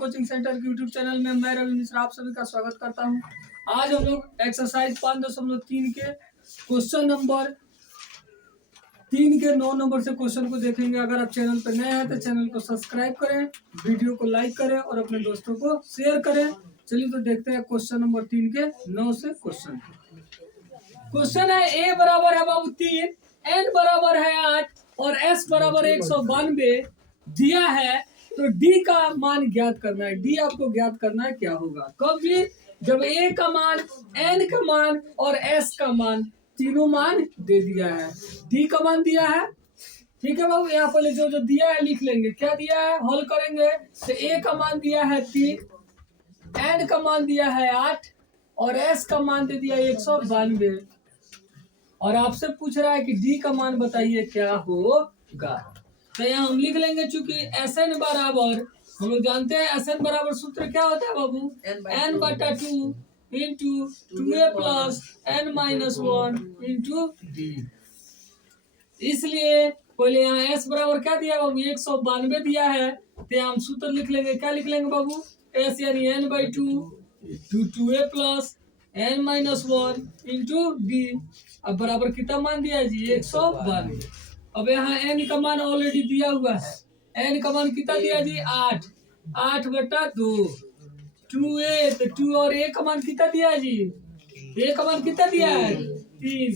Coaching centre के YouTube channel में मैं रवि मिश्रा आप सभी का स्वागत करता हूं। आज हम लोग एक्सरसाइज 5.3 के क्वेश्चन नंबर 3 के 9 नंबर से क्वेश्चन को देखेंगे। अगर आप चैनल पर नए हैं तो चैनल को सब्सक्राइब करें, वीडियो को लाइक करें और अपने दोस्तों को शेयर करें। चलिए तो देखते हैं क्वेश्चन नंबर 3 के 9 से क्वेश्चन है। ए बराबर है बाबू 3, एन बराबर है 8 और एस बराबर 192 दिया है, तो डी का मान ज्ञात करना है। डी आपको ज्ञात करना है, क्या होगा कब भी, जब ए का मान, एन का मान और एस का मान तीनों मान दे दिया है। डी का मान दिया है, ठीक है बाबू। यहाँ पर जो जो दिया है लिख लेंगे। क्या दिया है, हल करेंगे तो ए का मान दिया है 3, एन का मान दिया है 8 और एस का मान दे दिया 192 और आपसे पूछ रहा है कि डी का मान बताइए क्या होगा। तो यहाँ हम लिख लेंगे, चूंकि एस एन बराबर, हम लोग जानते हैं एस एन बराबर सूत्र क्या होता है बाबू, एन बटा 2 into 2a plus n minus 1 into d. इसलिए पहले यहाँ एस बराबर क्या दिया बाबू, 192 दिया है, तो हम सूत्र लिख लेंगे। क्या लिख लेंगे बाबू, एस यानी n by 2 2a plus n minus 1 into d. अब बराबर कितना मान दिया जी, 192। अब यहाँ एन का मान ऑलरेडी दिया हुआ है। एन का मान कितना दिया जी, 8 8 बटा 2 2a, तो 2 और ए का मान कितना दिया जी, ए का मान कितना दिया है 3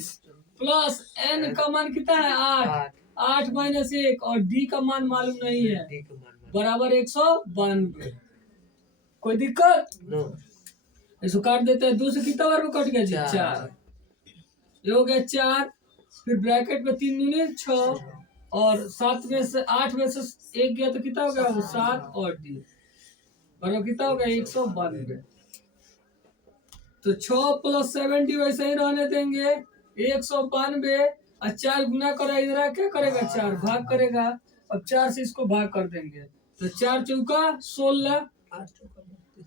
प्लस एन का मान कितना है 8 8 माइनस 1 और डी का मान मालूम नहीं है, बराबर 192। कोई दिक्कत? इसको काट देते हैं, 2 से कितना बार में कट गया जी, 4। ये हो गया 4, फिर ब्रैकेट में 3 दूनी 6 और 7 में से 8 में से 1 गया तो कितना हो गया, 7 और डी बराबर कितना हो गया 192। तो 6 प्लस 70 वैसे ही रहने देंगे 192 और 4 गुना करा, इधर क्या करेगा 4 भाग करेगा। अब 4 से इसको भाग कर देंगे तो 4 चौका 16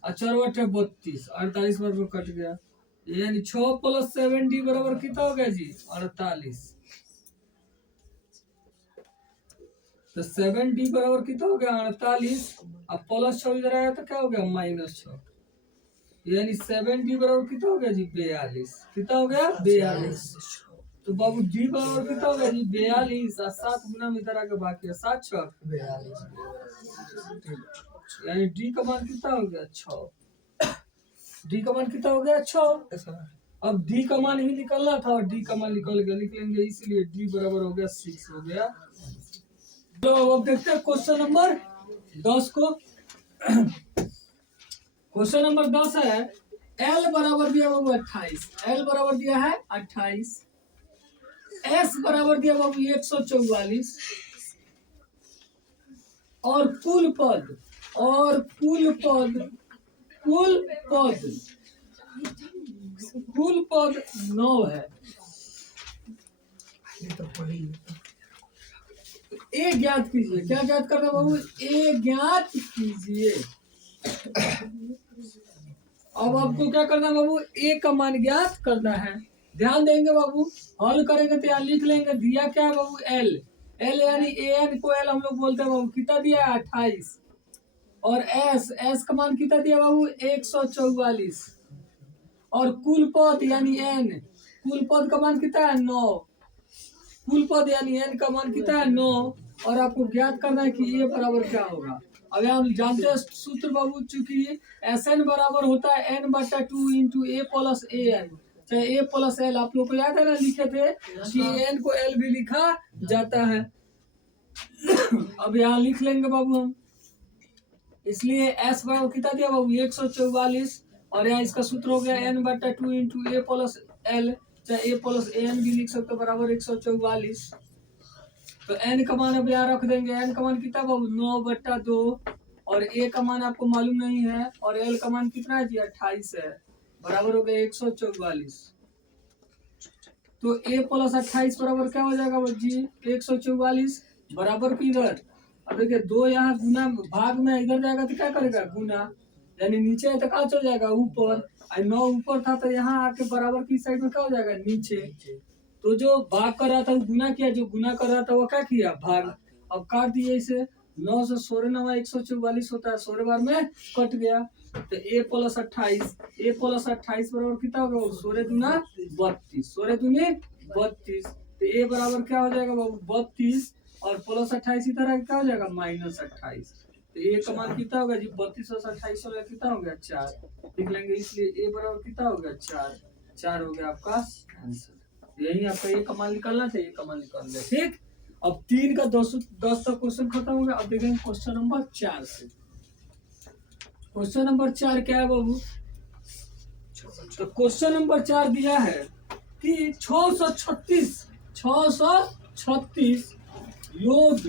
और 4 अठे 32 48 बार में कट गया। यानी 6 प्लस 70 बराबर कितना हो गया जी, 48। तो 70 बराबर कितना हो गया 48, अब प्लस 6 इधर आया तो क्या हो गया माइनस 6, यानी 70 बराबर कितना हो गया जी 42। कितना हो गया 42। तो बाबू डी बराबर कितना हो गया जी 42 और 7 गुना में इधर आके बाकी है 7 6 42, यानी डी का मान कितना हो गया 6। डी का मान कितना हो गया 6। अब डी का मान ही निकलना था और डी का मान निकल गया, लिख लेंगे, इसलिए डी बराबर हो गया 6 हो गया। तो अब देखते हैं क्वेश्चन नंबर 10 को। क्वेश्चन नंबर 10 है, एल बराबर दिया बाबू 28, एल बराबर दिया है 28, एस बराबर दिया बाबू 144 और कुल पद कुल पद 9 है। ए ज्ञात कीजिए। क्या ज्ञात करना बाबू, ए ज्ञात कीजिए। अब आपको क्या करना बाबू, ए का मान ज्ञात करना है। ध्यान देंगे बाबू, हल करेंगे तो यहाँ लिख लेंगे। दिया क्या है बाबू, एल, एल यानी ए एन को एल हम लोग बोलते हैं बाबू, कितना दिया है 28 और एस, एस का मान कितना दिया बाबू 144 और कुल पद यानी एन, कुल पद का मान कितना है 9, कुल पद यानी एन का मान कितना है 9 और आपको ज्ञात करना है कि ये बराबर क्या होगा। अब हम जानते हैं सूत्र बाबू, चूंकि एस एन बराबर होता है एन बटा 2 into A plus A N, चाहे ए प्लस एल। आप लोग को याद है ना, लिखे थे कि एन को एल भी लिखा जाता है। अब यहाँ लिख लेंगे बाबू हम, इसलिए एस बराबर कितना दिया बाबू 144 और यहाँ इसका सूत्र हो गया एन बटा 2 इंटू ए प्लस एल, चाहे ए प्लस ए एन भी लिख सकते हो, बराबर 144। तो एन का मान अब यहाँ रख देंगे। एन का मान कितना बाबू 9 बटा 2 और ए का मान आपको मालूम नहीं है और एल का मान कितना है जी 28 है, बराबर हो गया 144। तो ए प्लस 28 बराबर क्या हो जाएगा जी 144 बराबर की इधर। अब देखिए 2 यहाँ गुना भाग में इधर जाएगा तो क्या करेगा गुना, यानी नीचे है तो कहाँ चल जाएगा ऊपर, 9 ऊपर था तो यहाँ आके बराबर की साइड में क्या हो जाएगा नीचे। तो जो भाग कर रहा था वो गुना किया, जो गुना कर रहा था वो क्या किया भाग। अब काट दिए इसे, 9 से 16 नवा 144 होता है, 16 बार में कट गया। तो a प्लस 28, a प्लस 28 बराबर कितना होगा बाबू? 16 दूना 32, 16 दूनी 32। तो a बराबर क्या हो जाएगा बाबू? 32 और प्लस 28 इधर क्या हो जाएगा? माइनस 28। तो a का मान कितना होगा जी? 32 और 28 हो गया, कितना हो गया? 4 लिख लेंगे, इसलिए a बराबर कितना हो गया? 4। 4 हो गया आपका आंसर। यही आपका a का मान निकालना था, a का मान निकाल दिया। ठीक, अब 3 का 10 तक क्वेश्चन खत्म हो गया। अब देखेंगे क्वेश्चन नंबर 4 से। क्वेश्चन नंबर 4 क्या है बाबू? तो क्वेश्चन नंबर 4 दिया है कि 636 योग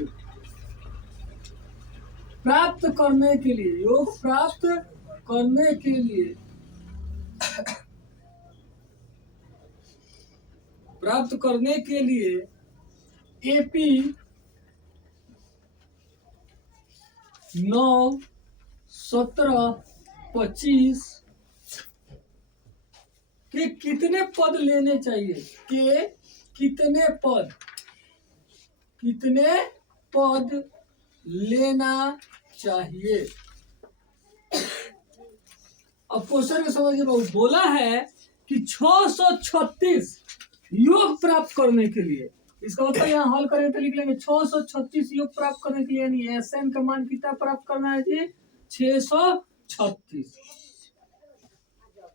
प्राप्त करने के लिए, योग प्राप्त करने के लिए, प्राप्त करने के लिए एपी 9, 17, 25 के कितने पद लेने चाहिए? के कितने पद लेना चाहिए? अब क्वेश्चन को समझिए बाबू। बोला है कि 636 योग प्राप्त करने के लिए, इसका मतलब यहाँ हल करें तो लिख लेंगे 636 योग प्राप्त करने के लिए, यानी एसएन का मान कितना प्राप्त करना है जी? 636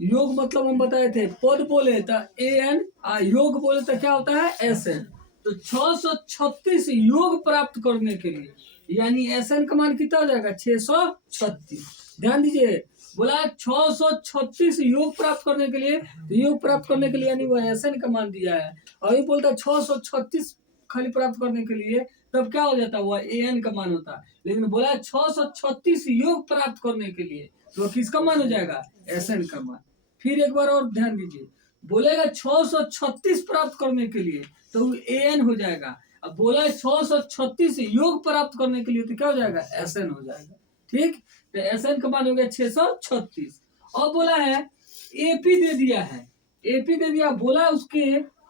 योग मतलब हम बताए थे, पद बोले तो एन, योग बोले तो क्या होता है? एसएन। तो 636 योग प्राप्त करने के लिए, यानी एसएन का मान कितना हो जाएगा? 636। ध्यान दीजिए, बोला 636 योग प्राप्त करने के लिए, तो योग प्राप्त करने के लिए यानी वो एसएन का मान दिया है। और ये बोलता है 636 खाली प्राप्त करने के लिए, तब क्या हो जाता है? वो एन का मान होता है। लेकिन बोला 636 योग प्राप्त करने के लिए, तो किसका मान हो जाएगा? एसएन का मान। फिर एक बार और ध्यान दीजिए, बोलेगा 636 प्राप्त करने के लिए, तो एन हो जाएगा। अब बोला है 636 योग प्राप्त करने के लिए, तो क्या हो जाएगा? एसएन हो जाएगा। ठीक, तो एसएन का मान हो गया 636। और बोला है एपी दे दिया है, एपी दे दिया, बोला उसके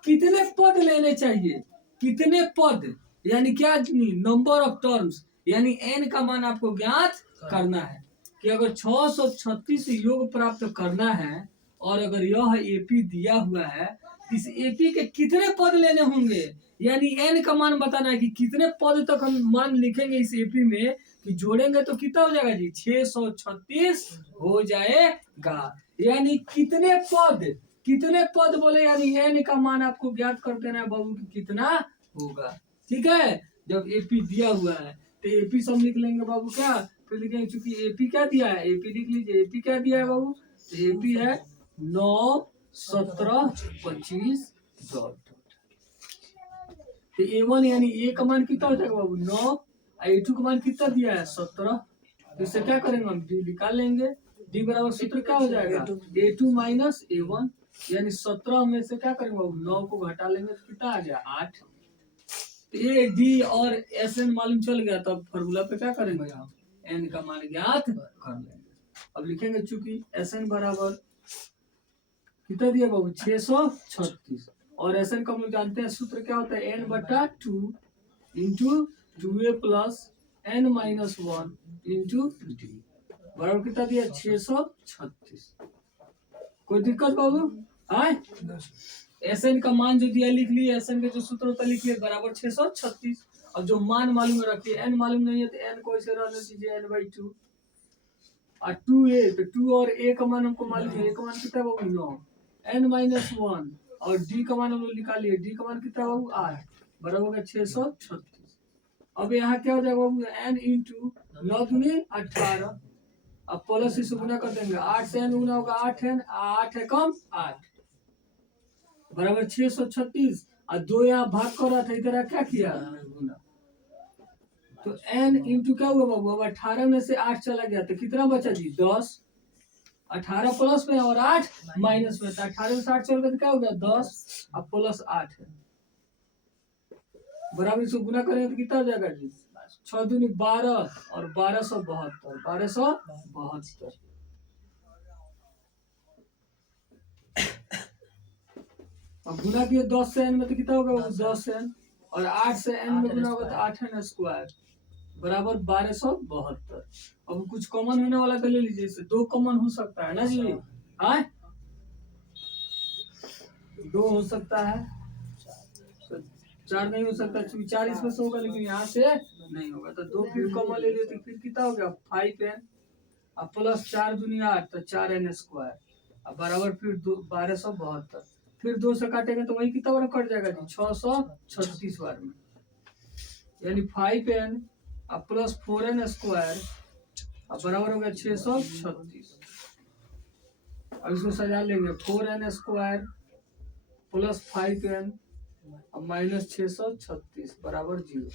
कितने पद लेने चाहिए? कितने पद यानी क्या? नंबर ऑफ टर्म्स, यानी एन का मान आपको ज्ञात करना है। कि अगर 636 योग प्राप्त करना है और अगर यह एपी दिया हुआ है, इस एपी के कितने पद लेने होंगे, यानी एन का मान बताना है कि कितने पद तक हम मान लिखेंगे इस एपी में, कि जोड़ेंगे तो कितना हो जाएगा जी? 636 हो जाएगा। यानी कितने पद बोले, यानी एन का मान आपको ज्ञात कर देना है बाबू कि कितना होगा। ठीक है, जब एपी दिया हुआ है तो एपी सब लिख लेंगे बाबू। क्या फिर लिखेंगे? चूंकि एपी क्या दिया है, एपी लिख लीजिए। एपी क्या दिया है बाबू? तो एपी है 9, 17, 25 डॉट। तो A1 यानी ए का मान कितना हो जाएगा बाबू? 9। A2 का मान कितना दिया है? 17। तो इससे क्या करेंगे हम? डी निकाल लेंगे। डी बराबर सूत्र क्या हो जाएगा? A2 माइनस A1, यानी 17 में से क्या करेंगे बाबू? 9 को घटा लेंगे तो कितना आ गया? 8। ए डी और एस एन मालूम चल गया, तो अब फॉर्मूला पे क्या करेंगे हम? एन का मान ज्ञात कर लेंगे। अब लिखेंगे चूंकि एस एन बराबर कितना दिया बाबू? 636। और एस एन का हम लोग जानते हैं सूत्र क्या होता है? एन बटा 2 into 2a plus n minus 1 into d बराबर कितना दिया? 636। कोई दिक्कत बाबू? एस एन का मान जो दिया लिख लिए, एस एन का जो सूत्र होता लिख लिए, बराबर 636। अब जो मान मालूम रखिए, एन मालूम नहीं है तो एन को ऐसे रहने दीजिए, n/2 और 2a, तो 2 और a का मान हमको मालूम है। a का मान कितना बाबू? 9, n माइनस 1 और d का मान हम लोग निकालिए, d का मान कितना बाबू? 8 बराबर होगा 636। अब यहाँ क्या हो जाएगा बाबू? n इंटू 9 दूनी 18। अब प्लस इसे गुना कर देंगे, 8 से n गुना होगा 8n, 8 है कम 8 बराबर 636। और 2 यहाँ भाग कर रहा था, इधर क्या किया? गुना। तो n इंटू क्या हुआ बाबू? अब 18 में से 8 चला गया तो कितना बचा जी? 10। 18 प्लस में और 8 माइनस में, तो 18 में से 8 चल गया तो क्या हो गया? 10। अब प्लस 8 है बराबर, इसको गुना करेंगे तो कितना हो जाएगा जी? 6 दूनी 12 और 1272, 1272। अब गुना किए 10 से n में तो कितना होगा? 10n और 8 से n में गुना होगा तो 8n स्क्वायर बराबर 1272। अब कुछ कॉमन होने वाला तो ले लीजिए, इससे 2 कॉमन हो सकता है ना जी। हाँ 2 हो सकता है, तो 4 नहीं हो सकता, क्योंकि 4 इसमें से होगा लेकिन यहाँ से नहीं होगा, तो 2 फिर कॉमन ले लिए तो फिर कितना हो गया 5n अब प्लस 4 दुनिया 8 तो 4n स्क्वायर अब बराबर फिर 1272। फिर 2 से काटेंगे तो वही कितना बार कट जाएगा जी 636 बार में, यानी 5n अब प्लस 4n स्क्वायर अब बराबर हो गया 636। अब इसको सजा लेंगे 4n स्क्वायर प्लस 5n अब माइनस 636 बराबर 0।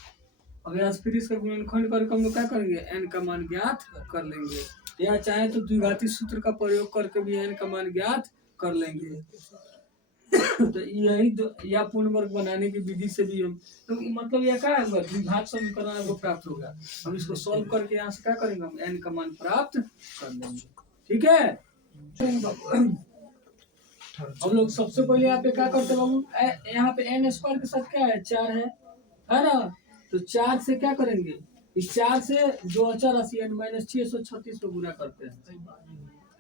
अब यहाँ फिर इसका गुणनखंड करके हम लोग क्या करेंगे n का मान ज्ञात कर लेंगे, या चाहे तो द्विघाती सूत्र का प्रयोग करके भी n का मान ज्ञात कर लेंगे। तो यही या पूर्ण वर्ग बनाने की विधि से भी हम तो मतलब यह क्या होगा द्विघात समीकरण हमको प्राप्त होगा। हम इसको सॉल्व करके यहाँ से क्या करेंगे हम n का मान प्राप्त कर लेंगे। ठीक है, हम लोग सबसे पहले यहाँ पे क्या करते हैं बाबू, यहाँ पे n स्क्वायर के साथ क्या है 4 है ना, तो 4 से क्या करेंगे, इस 4 से जो अचर राशि n माइनस 636 पे गुना करते हैं,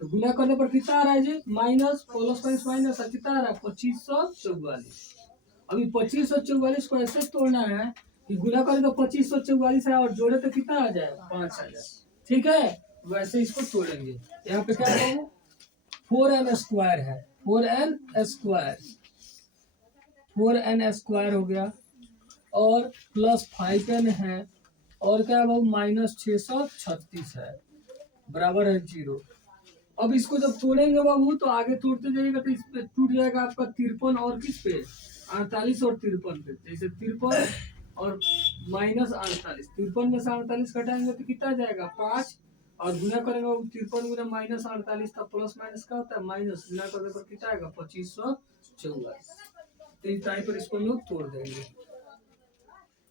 तो गुना करने पर कितना आ रहा है जी माइनस प्लस माइनस माइनस कितना आ रहा है 2544। अभी 2544 को ऐसे तोड़ना है कि गुना करें तो 2544 है और जोड़े तो कितना आ जाए 5 आ जाए। ठीक है, वैसे इसको तोड़ेंगे। यहाँ पे क्या है 4n स्क्वायर है, 4n स्क्वायर हो गया और प्लस 5n है और क्या है माइनस 636 है बराबर है 0। अब इसको जब तोड़ेंगे बाबू तो आगे तोड़ते जाइएगा तो इस पे टूट जाएगा आपका 53 और किस पे 48 और 53 पे, जैसे 53 और माइनस 48, 53 में से 48 घटाएंगे तो कितना जाएगा 5 और गुना करेंगे 53 गुना माइनस 48 तब प्लस माइनस क्या होता है माइनस, गुना करने पर कितना आएगा 2544। तो इस टाइप पर इसको हम लोग तोड़ देंगे।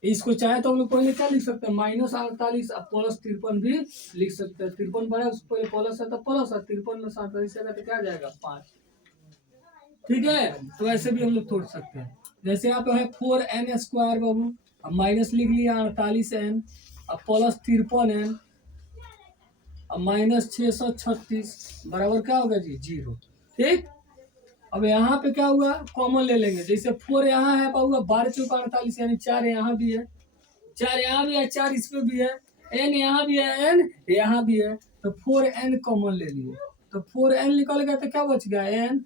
इसको चाहे तो हम लोग पहले क्या लिख सकते हैं माइनस 48 अब प्लस 53 भी लिख सकते हैं, 53 बड़ा पहले प्लस है तो प्लस है 53 में 48 है तो क्या जाएगा 5। ठीक है, तो ऐसे भी हम लोग तोड़ सकते हैं। जैसे यहाँ पे है 4n स्क्वायर बाबू, अब माइनस लिख लिया 48n अब प्लस 53n अब माइनस 636 बराबर क्या होगा जी 0। ठीक, अब यहाँ पे क्या हुआ कॉमन ले लेंगे, जैसे 4 यहाँ है पाऊंगा 12 चौका 48 यानी 4 यहाँ भी है, 4 यहाँ भी है, 4 इसमें भी है, n यहाँ भी है, n यहाँ भी है, तो 4n कॉमन ले लिए तो 4n निकल गया तो क्या बच गया n,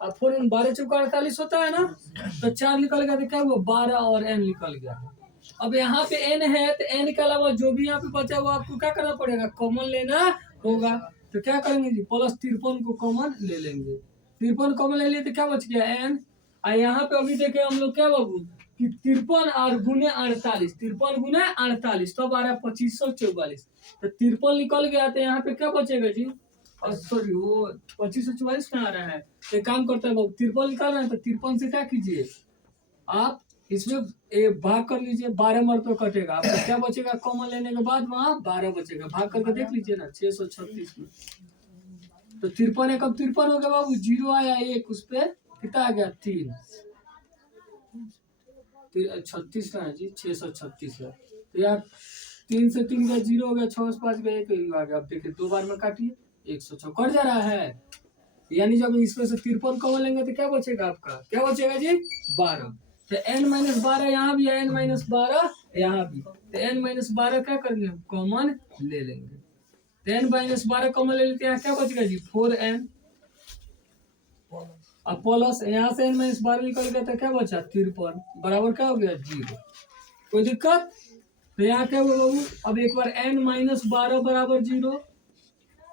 अब 4n 12 चौका 48 होता है ना, तो 4 निकल गया तो क्या हुआ 12 और n निकल गया। अब यहाँ पे n है तो n के अलावा जो भी यहाँ पे बचा वो आपको क्या करना पड़ेगा कॉमन लेना होगा। तो क्या करेंगे जी प्लस 53 को कॉमन ले लेंगे, 53 कॉमन ले लिए तो क्या बच गया n। यहाँ पे अभी देखे हम लोग क्या बाबू कि 53 और गुने 48, 53 गुने 48 तब आ रहा है 2544, तो 53 निकल गया तो यहाँ पे क्या बचेगा जी, और सॉरी वो 2544 कहाँ आ रहा है, तो काम करता है बाबू 53 निकालना है तो 53 से क्या कीजिए आप इसमें भाग कर लीजिए, 12 मरतबा कटेगा आपको क्या बचेगा कॉमन लेने के बाद वहाँ 12 बचेगा, भाग करके देख लीजिए ना 636 में, तो 53 है कब 53 हो गया बाबू 0 आया 1 उस पे कितना आ गया 3 36 का है जी 636 है, तो यार 3 से 3 का 0 हो गया, 6 से 5 का 1 आ गया। अब देखिए 2 बार में काटिए 106 कट जा रहा है, यानी जब इसमें से 53 कॉमन लेंगे तो क्या बचेगा आपका क्या बचेगा जी 12, तो n माइनस 12 यहाँ भी है, n माइनस 12 यहाँ भी, तो n माइनस 12 क्या करेंगे कॉमन ले लेंगे, तो n माइनस 12 कॉमन ले लेते हैं क्या बचेगा जी 4n अब प्लस यहाँ से n माइनस 12 निकल गया तो क्या बचा 53 बराबर क्या हो गया 0। कोई दिक्कत, तो यहाँ क्या हुआ बाबू अब एक बार n माइनस 12 बराबर 0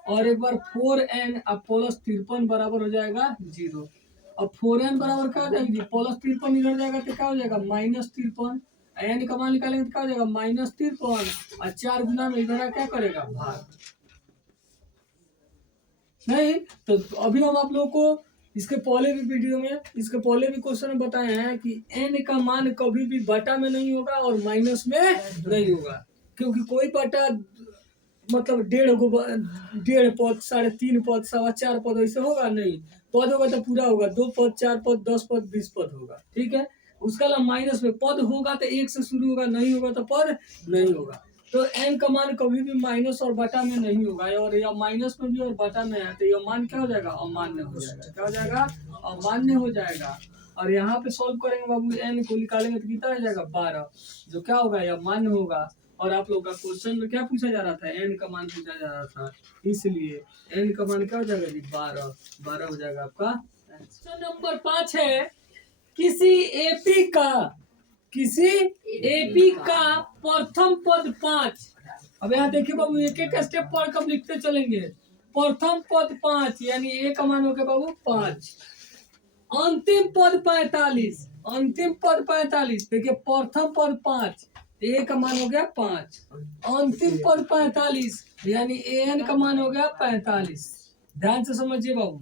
और एक बार 4n अब प्लस 53 बराबर हो जाएगा 0। अब 4n बराबर क्या हो जाएगा प्लस 53 इधर जाएगा तो क्या हो जाएगा माइनस 53, n का मान निकालेंगे तो क्या हो जाएगा माइनस 53 और 4 गुना में इधर क्या करेगा भाग नहीं। तो अभी हम आप लोग को इसके पहले भी वीडियो में इसके पहले भी क्वेश्चन में बताए हैं कि n का मान कभी भी बटा में नहीं होगा और माइनस में नहीं होगा, क्योंकि कोई बटा मतलब 1.5 पद 3.5 पद 4.25 पद ऐसे होगा नहीं, पद होगा तो पूरा होगा 2 पद 4 पद 10 पद 20 पद होगा। ठीक है, उसका अलावा माइनस में पद होगा तो 1 से शुरू होगा, नहीं होगा तो पद नहीं होगा। तो n का मान कभी भी माइनस और बटा में नहीं होगा, और या माइनस में भी और बटा में है तो यह मान क्या हो जाएगा, अमान्य हो जाएगा। क्या हो जाएगा, अमान्य हो जाएगा। और यहाँ पे सॉल्व करेंगे बाबू, n को निकालेंगे तो कितना आ जाएगा 12, जो क्या होगा, यह मान्य होगा। और आप लोग का क्वेश्चन में क्या पूछा जा रहा था, n का मान पूछा जा रहा था, इसलिए n का मान क्या हो जाएगा जी 12 हो जाएगा आपका। नंबर 5 है, किसी एपी का प्रथम पद 5। अब यहाँ देखिए बाबू, एक एक स्टेप पर कब लिखते चलेंगे। प्रथम पद 5 यानी ए का मान हो गया बाबू 5, अंतिम पद 45, अंतिम पद 45। देखिए प्रथम पद 5, ए का मान हो गया 5, अंतिम पद 45 यानी एन का मान हो गया 45। ध्यान से समझिए बाबू।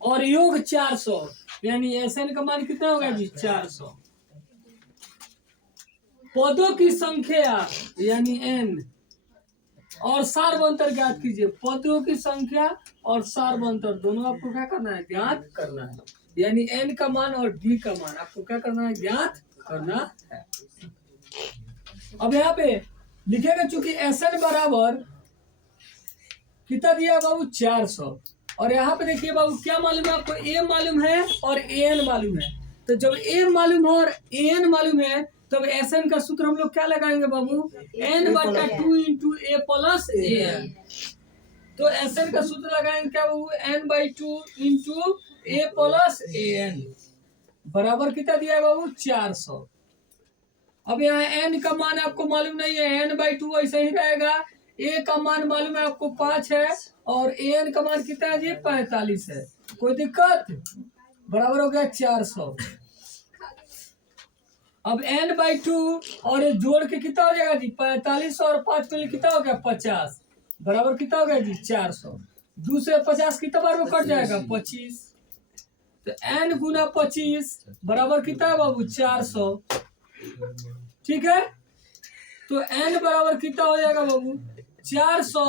और योग 400 यानी एसएन का मान कितना होगा जी 400। पदों की संख्या यानी n, और सार्वंतर ज्ञात कीजिए। पदों की संख्या और सार्वंतर दोनों आपको क्या करना है, ज्ञात करना है। यानी n का मान और d का मान आपको क्या करना है, ज्ञात करना है। अब यहाँ पे लिखेगा, चूंकि एसएन बराबर कितना दिया बाबू 400, और यहाँ पे देखिए बाबू क्या मालूम है आपको, a मालूम है और an मालूम है। तो जब a मालूम है और an मालूम है तब एसएन का सूत्र हम लोग क्या लगाएंगे बाबू, n/2 इंटू ए प्लस एन। तो एसएन का सूत्र लगाएंगे क्या बाबू, n/2 इंटू ए प्लस एन बराबर कितना दिया है बाबू 400। अब यहाँ n का मान आपको मालूम नहीं है, n/2 ऐसे ही रहेगा। a का मान मालूम है आपको 5 है, और an का मान कितना है जी 45 है। कोई दिक्कत, बराबर हो गया 400। अब n/2 और ये जोड़ के कितना हो जाएगा जी 45 और 5 मिले कितना हो गया 50, बराबर कितना हो गया जी 400। दूसरे 50 कितना बार में कट जाएगा 25, तो n गुना 25 बराबर कितना है बाबू 400। ठीक है, तो n बराबर कितना हो जाएगा बाबू 400,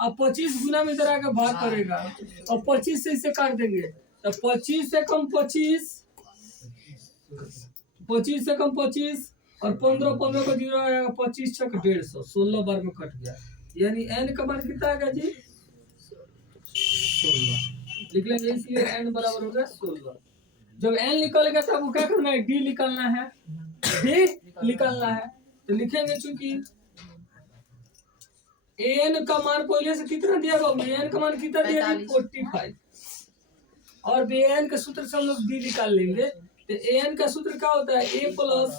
और 25 गुना में इधर आकर भाग करेगा और 25 से इसे काट देंगे, तो 25 से कम 25, 25 से कम 25 और 15 को 0 आएगा, 25 छक 150, 16 बार में कट गया। यानी n का मान कितना आएगा जी 16 लिख लेंगे, इसलिए n बराबर हो गया 16। जब n निकल गया तब वो क्या करना है, d निकालना है, d निकालना है। तो लिखेंगे, चूंकि an का मान पहले से कितना दिया बाबू, an का मान कितना दिया जी 45, और an के सूत्र से हम लोग d निकाल लेंगे। तो an का सूत्र क्या होता है, a plus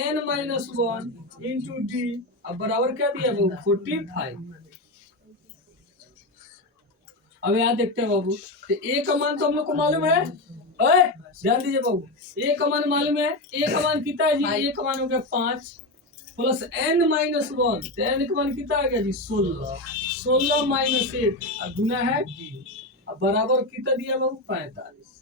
n-1 into d, अब बराबर क्या दिया बाबू 45। अब यहाँ देखते हैं बाबू, तो a का मान तो हम लोग को मालूम है, ध्यान दीजिए बाबू, a का मान मालूम है। a का मान कितना है जी, a का मान हो गया 5 प्लस n-1, तो n का मान कितना आ गया जी 16, 16 माइनस 1 और गुना है d, अब बराबर कितना दिया बाबू 45।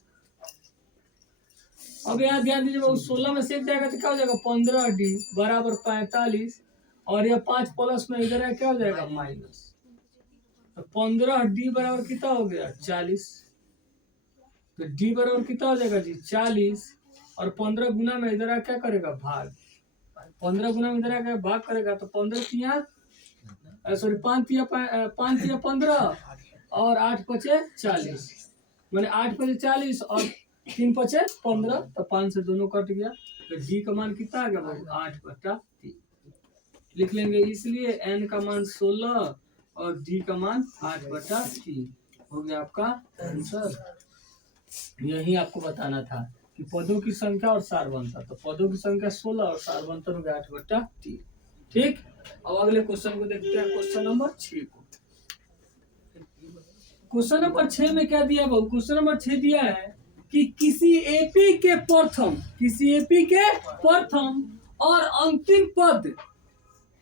अब यहाँ ध्यान दीजिए बाबू, 16 में से एक जाएगा तो क्या हो जाएगा 15d बराबर 45, और यह 5 प्लस में इधर है क्या हो जाएगा माइनस, तो 15d बराबर कितना हो गया 40, तो d बराबर कितना हो जाएगा जी 40, और 15 गुना में इधर क्या करेगा भाग, 15 गुना में इधर भाग करेगा, तो 15 तिया सॉरी 5 तिया 15 और 8 पचे 40, मैंने 8 पचे 40 और 3 पचे 15, तो 5 से दोनों कट गया, तो डी का मान कितना आ गया 8/3 लिख लेंगे। इसलिए n का मान 16 और d का मान 8/3 हो गया आपका आंसर। यही आपको बताना था कि पदों की संख्या और सारवंतर, तो पदों की संख्या 16 और सारवंतर हो गया 8/3। ठीक, अब अगले क्वेश्चन को देखते हैं, क्वेश्चन नंबर 6 को। क्वेश्चन नंबर 6 में क्या दिया बाबू, क्वेश्चन नंबर 6 दिया है कि किसी एपी के प्रथम और अंतिम पद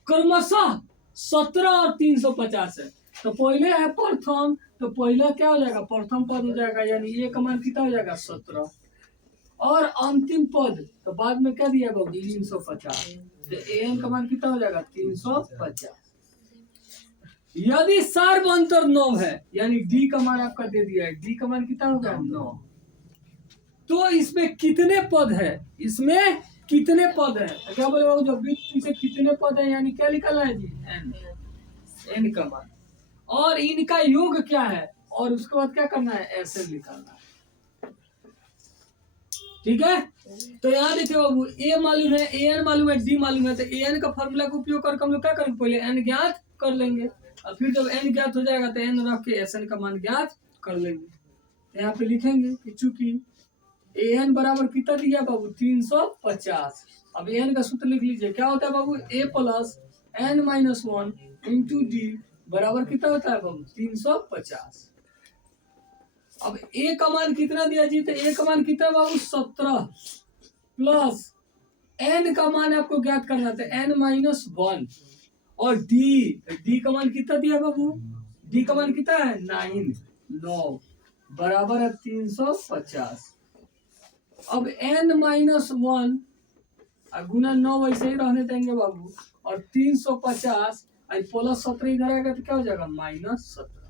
क्रमशः 17 और 350 है। तो पहले है प्रथम, तो पहला क्या हो जाएगा प्रथम पद हो जाएगा, यानी ए का मान कितना हो जाएगा 17, और अंतिम पद तो बाद में क्या दिया बाबू 350, तो एन का मान कितना हो जाएगा 350। यदि सार्वंतर 9 है, यानी डी का मान आपका दे दिया है, डी का मान कितना हो गया 9, तो इसमें कितने पद है, इसमें कितने पद है, तो क्या बोले बाबू, जब भी पीछे कितने पद है यानी क्या निकालना है जी, एन, एन का मान, और इनका योग क्या है, और उसके बाद क्या करना है, ऐसे निकालना है। ठीक है, तो यहाँ देखिए बाबू, ए मालूम है, ए एन मालूम है, डी मालूम है, तो ए एन का फॉर्मूला का उपयोग करके हम लोग क्या करेंगे, पहले एन ज्ञात कर लेंगे, और फिर जब एन ज्ञात हो जाएगा तो एन रख के एस एन का मान ज्ञात कर लेंगे। यहाँ पे लिखेंगे कि चूंकि ए एन बराबर कितना दिया बाबू, 350। अब एन का सूत्र लिख लीजिए, क्या होता है बाबू, a plus n minus 1 into d बराबर कितना होता है बाबू, 350। अब ए का मान कितना दिया जी, तो ए का मान कितना बाबू, 17 प्लस एन का मान आपको ज्ञात करना था, एन माइनस 1, और डी का मान कितना दिया बाबू, डी का मान कितना है, 9 बराबर है 350। अब एन माइनस 1 गुना 9 वैसे ही रहने देंगे बाबू, और 350 प्लस 17 इधर आएगा तो क्या हो जाएगा, माइनस 17।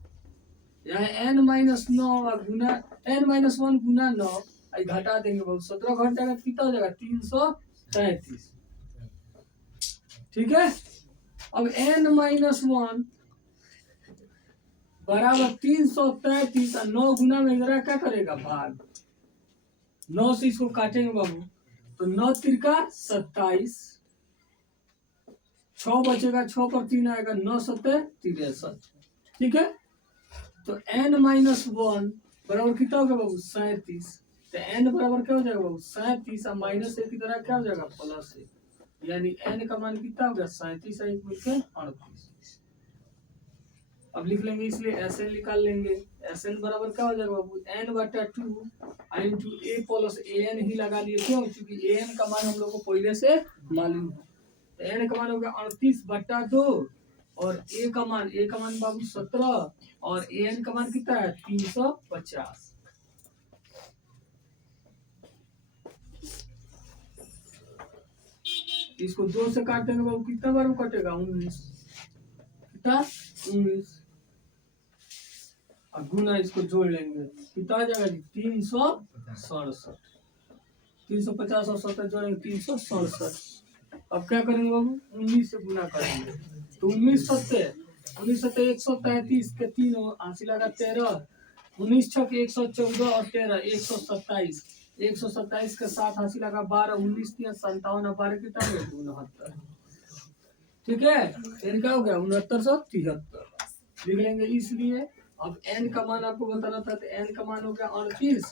यहाँ एन माइनस 9 गुना एन माइनस 1 गुना 9 घटा देंगे बाबू, 17 घट जाएगा तो कितना हो जाएगा, 333। ठीक है, अब एन माइनस 1 बराबर 333, और 9 गुना में इधर क्या करेगा, भाग, 9 से इसको काटेंगे बाबू, तो 9 तिरका 27, 6 बचेगा, 6 पर 3 आएगा, 9 सत्ते 63। ठीक है, तो n माइनस 1 बराबर कितना होगा बाबू, 37। तो n बराबर क्या हो जाएगा बाबू, 37, और माइनस 1 की तरह क्या हो जाएगा, प्लस 1, यानी n का मान कितना हो गया, 37 मिलकर 38। अब लिख लेंगे, इसलिए एस एन निकाल लेंगे, एस एन बराबर क्या हो जाएगा बाबू, n बटा 2 into A plus A N ही लगा लिए, क्यों, क्योंकि ए एन का मान हम लोग को पहले से मालूम है। तो एन का मान हो गया 38 बटा 2, और ए का मान बाबू 17, और ए एन का मान कितना है, 350। इसको 2 से काट देंगे बाबू, कितना बार कटेगा, 19, कितना 19, और गुना इसको जोड़ लेंगे, कितना आ जाएगा जी, 367। 350 और 70 जोड़ेंगे, 367। अब क्या करेंगे बाबू, 19 से गुना करेंगे, तो 19 सत्ते 133 के 3 80 लगा 13, 19 छक 114 और 13 127, 127 के साथ 80 लगा 12, 19 3 57, 12 कितना हो गया, 69। ठीक है, इनका हो गया 6973 लिख लेंगे। इसलिए अब n का मान आपको बताना था, तो n का मान हो गया 38,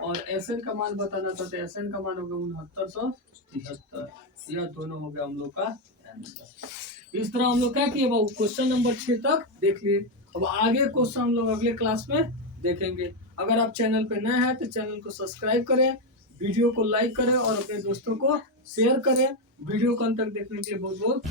और Sn का मान बताना था, तो Sn का मान हो गया 6973। यह दोनों हो गया हम लोग का आंसर। इस तरह हम लोग क्या किए बाबू, क्वेश्चन नंबर 6 तक देख लिए। अब आगे क्वेश्चन हम लोग अगले क्लास में देखेंगे। अगर आप चैनल पे नए हैं तो चैनल को सब्सक्राइब करें, वीडियो को लाइक करें और अपने दोस्तों को शेयर करें। वीडियो को अंत तक देखने के लिए बहुत बहुत